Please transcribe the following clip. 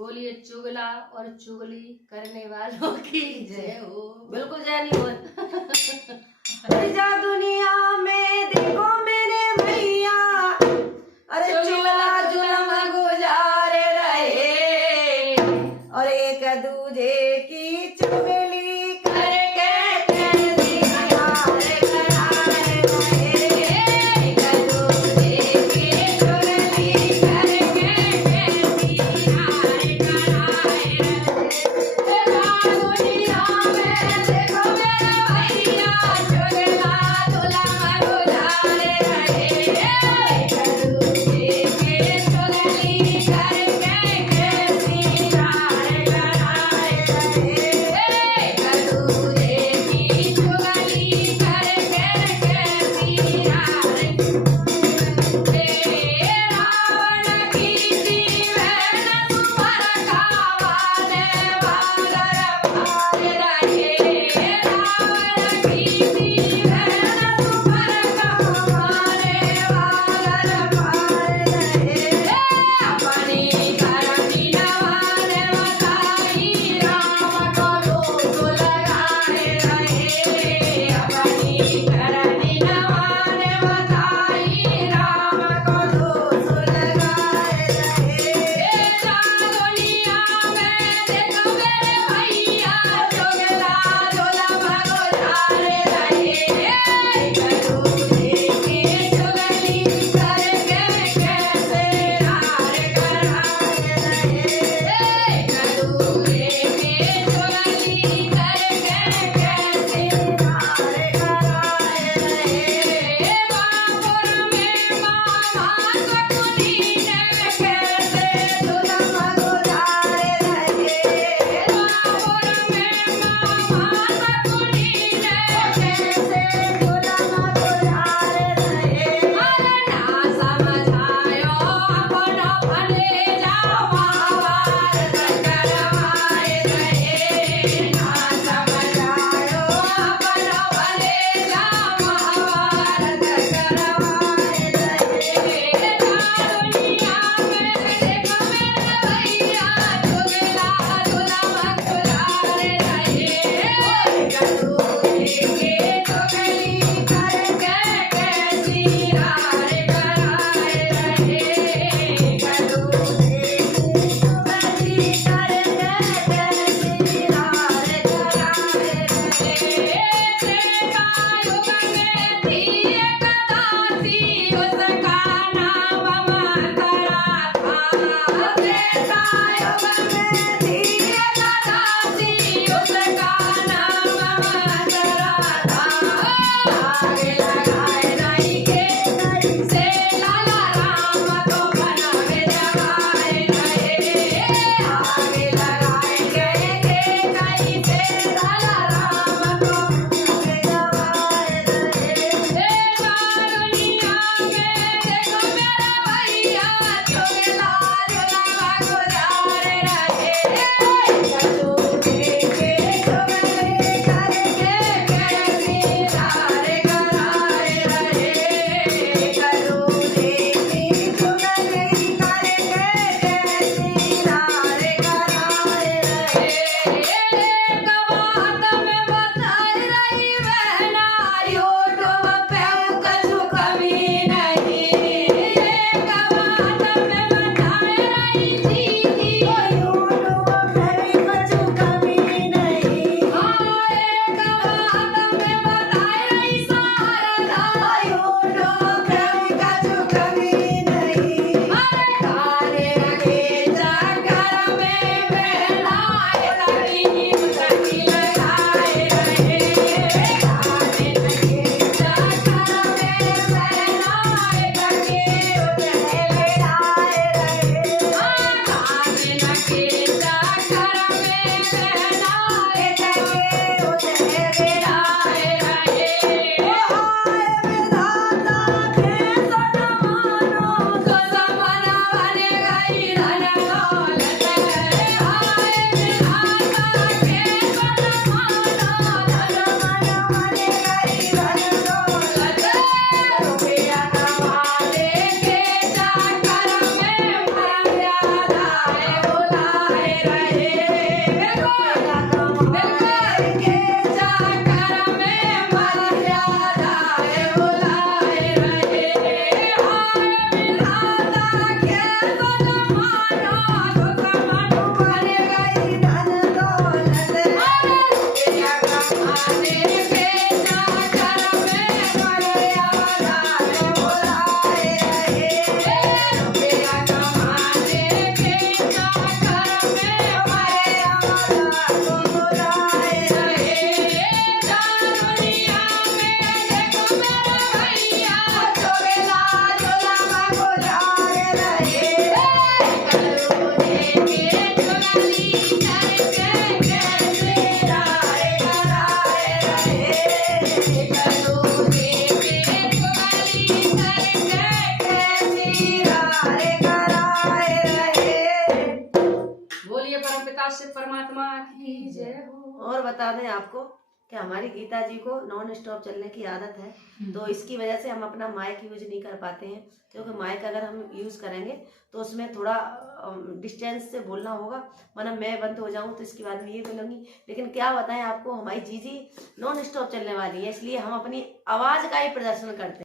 बोलिए चुगला और चुगली करने वालों की जय हो। बिल्कुल जय नहीं हो। जा दुनिया में देखो मेरे भैया, अरे चुगला जुलम गुजारे रहे और एक दूजे की चुगली करके कैसी हमारे कराए रहे। एक दूजे की चुगली करके कैसी हमारे कराए रहे। दुनिया में देखो मेरे भैया, चुगला जुलम गुजारे पास परमात्मा की जय हो। और बता दें आपको कि हमारी गीता जी को नॉन स्टॉप चलने की आदत है, तो इसकी वजह से हम अपना माइक यूज नहीं कर पाते हैं, क्योंकि माइक अगर हम यूज करेंगे तो उसमें थोड़ा डिस्टेंस से बोलना होगा, वरना मैं बंद हो जाऊं तो इसके बाद में ये बोलूंगी। लेकिन क्या बताएं आपको, हमारी जीजी नॉन स्टॉप चलने वाली है, इसलिए हम अपनी आवाज का ही प्रदर्शन करते हैं।